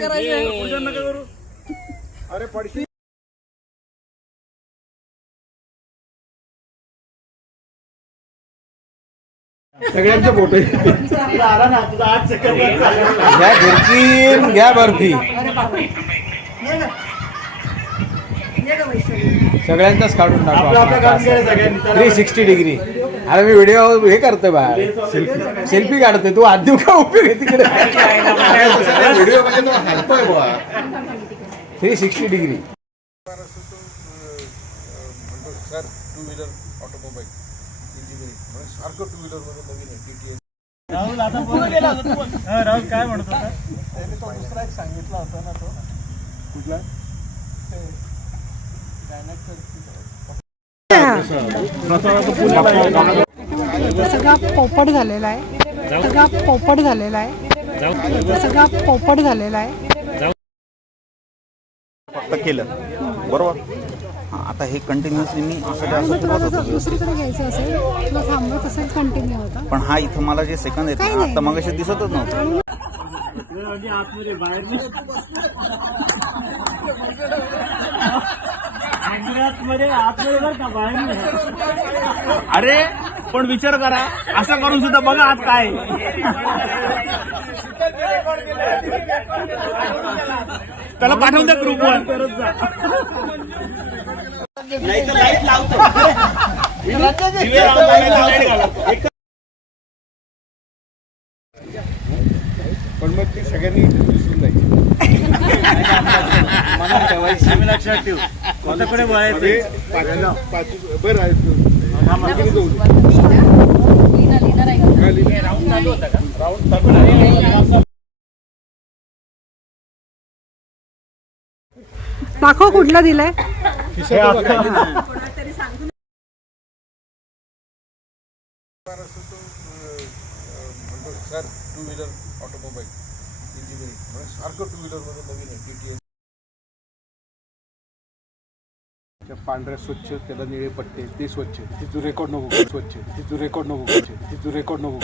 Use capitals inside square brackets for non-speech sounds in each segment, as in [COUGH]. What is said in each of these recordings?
पुढच्या नका करू. अरे पडशी सगळ्यांचे फोटो. घ्या घरची घ्या बर्फी. सगळ्यांचाच काढून टाकू सगळ्यांनी. थ्री सिक्स्टी डिग्री अरे मी व्हिडिओ हे करतोय बाहेर. सेल्फी सेल्फी काढतोय. तू आधी का उपयोग आहे तिकडे? व्हिडिओ म्हणजे तो हलतोय थ्री सिक्स्टी डिग्री म्हणतो sir two wheeler automobile engineering म्हणजे सारखं टू व्हीलरमध्ये नवीन आहे टी टी राहुल आता पुढे गेला होता तू पण. हा, राहुल काय म्हणत होता? सगळा पोपट झालेला आहे. सगळा पोपट झालेला आहे. सगळा पोपट झालेला आहे. फक्त केलं. बरोबर? हां आता हे कंटिन्युअसली मी असं असं तुला जर दुसरीकडे घ्यायचं असेल तुला थांबवत असेल कंटिन्यू होता. पण हा इथं मला जे सेकंद आहेत ना. आता मग दिसतच नव्हतं म्हणजे आतमध्ये नाही. आतमध्ये बरं का बाहेर नाही. अरे पण विचार करा असं करून सुद्धा बघा आज काय त्याला पाठवून द्या ग्रुपवर पण मग ती सगळ्यांनी दिसून जायची आम्ही लक्षात ठेवू बरं आहे दाखव कुठला दिलाय? Sir two wheeler automobile engineering सारखं टू व्हीलरमध्ये नवीन आहे टी टी त्या पांढऱ्या स्वच्छ त्याला निळे पट्टे ते स्वच्छ. ती तू रेकॉर्ड नको. स्वच्छ. ती तू रेकॉर्ड नको करू. ती तू रेकॉर्ड नको.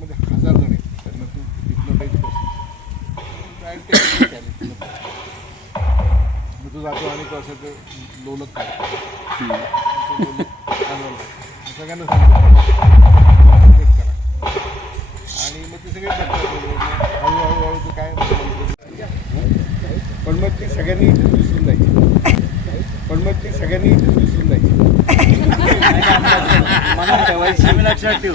मध्ये हजार जण आहेत. त्यांना तू हिप्नोटाईज कर. मग तू जातो आणि तो असं ते लोलत काढतो सगळ्यांना Concentrate करा आणि मग ते सगळे काय पण मग ती सगळ्यांनी दिसून जायची. पण मग ती सगळ्यांनी दिसून जायची. [LAUGHS] आम्ही लक्षात ठेवू.